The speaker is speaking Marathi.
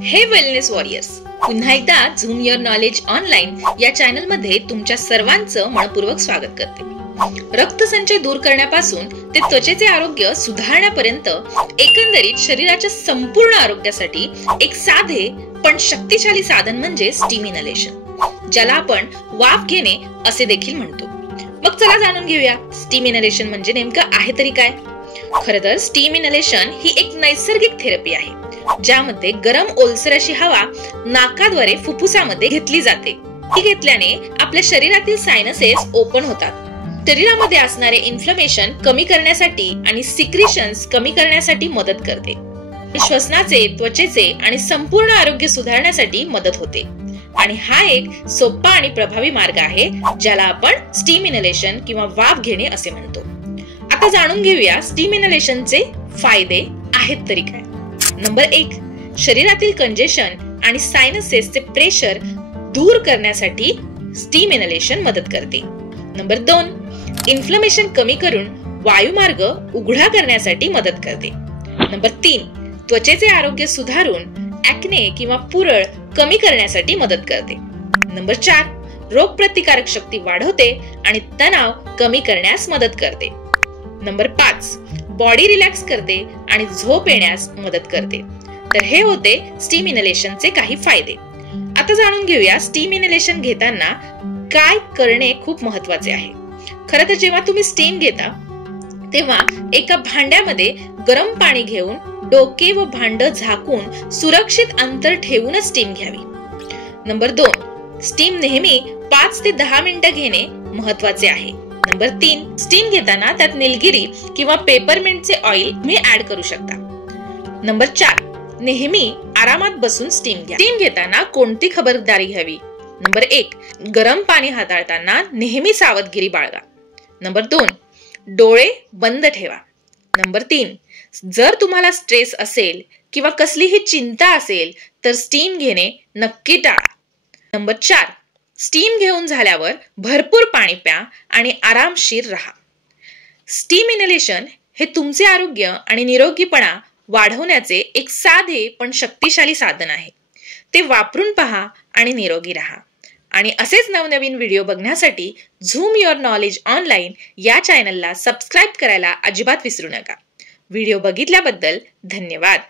हे वेलनेस वॉरियर्स, पुन्हा एकदा झूम युअर नॉलेज ऑनलाईन या चॅनल मध्ये तुमच्या सर्वांचं मनपूर्वक स्वागत करते। रक्तसंचय दूर करण्यापासून ते त्वचेचे आरोग्य सुधारण्यापर्यंत एकंदरीत शरीराच्या संपूर्ण आरोग्यासाठी एक साधे पण शक्तिशाली साधन म्हणजे स्टीम इनहेलेशन, ज्याला आपण वाफ घेणे असे देखील म्हणतो। मग चला जाणून घेऊया स्टीम इनहेलेशन म्हणजे नेमकं आहे तरी काय। खरं तर स्टीम इनहेलेशन ही एक नैसर्गिक थेरपी आहे, ज्यामध्ये गरम ओलसर अशी हवा नाकाद्वारे फुफ्फुसामध्ये घेतली जाते। ही घेतल्याने आपल्या शरीरातील सायनसेस ओपन होतात, शरीरामध्ये असणारे इन्फ्लेमेशन कमी करण्यासाठी आणि सिक्रिशन्स कमी करण्यासाठी मदत करते, श्वसनाचे, त्वचेचे आणि संपूर्ण आरोग्य सुधारण्यासाठी मदत होते। आणि हा एक सोपा आणि प्रभावी मार्ग आहे, ज्याला आपण स्टीम इनहेलेशन किंवा वाफ घेणे असे म्हणतो। आता जाणून घेऊया स्टीम इनहेलेशनचे फायदे आहेत तरी काय। नंबर 1, शरीरातील कंजेशन आणि सायनसेसचे प्रेशर दूर करण्यासाठी स्टीम इनहेलेशन मदत करते। नंबर 2, इन्फ्लेमेशन कमी करून वायुमार्ग उघडा करण्यासाठी मदत करते। नंबर 3, त्वचेचे आरोग्य सुधारून ॲक्ने किंवा पुरळ कमी करण्यासाठी मदत करते। नंबर 4, रोगप्रतिकारक शक्ती वाढवते आणि तणाव कमी करण्यास मदत करते। नंबर 5, बॉडी रिलॅक्स करते आणि झोप येण्यास मदत करते। तर हे होते स्टीम इनहेलेशनचे काही फायदे। आता जाणून घेऊया स्टीम इनहेलेशन घेताना काय करणे खूप महत्त्वाचे आहे। खरं तर जेव्हा तुम्ही स्टीम घेता तेव्हा एका भांड्यामध्ये गरम पाणी घेऊन डोके व भांड झाकून सुरक्षित अंतर ठेवूनच स्टीम घ्यावी। नंबर 2, स्टीम नेहमी 5 ते 10 मिनिटं घेणे महत्त्वाचे आहे। नंबर 3, स्टीम घेताना त्यात निलगिरी किंवा पेपरमिंटचे ऑइल तुम्ही ऍड करू शकता। नंबर 4, नेहमी आरामात बसून स्टीम घ्या। स्टीम घेताना कोणती खबरदारी घ्यावी? नंबर 1, गरम पाणी हाताळताना नेहमी सावधगिरी बाळगा। नंबर 2, डोळे बंद ठेवा। नंबर 3, जर तुम्हाला स्ट्रेस असेल किंवा कसलीही चिंता असेल तर स्टीम घेणे नक्की टाळा। नंबर 4, स्टीम घेऊन झाल्यावर भरपूर पाणी प्या आणि आरामशीर राहा। स्टीम इनहेलेशन हे तुमचे आरोग्य आणि निरोगीपणा वाढवण्याचे एक साधे पण शक्तिशाली साधन आहे। ते वापरून पहा आणि निरोगी राहा। आणि असेच नवनवीन व्हिडिओ बघण्यासाठी झूम युअर नॉलेज ऑनलाईन या चॅनलला सबस्क्राईब करायला अजिबात विसरू नका। व्हिडिओ बघितल्याबद्दल धन्यवाद।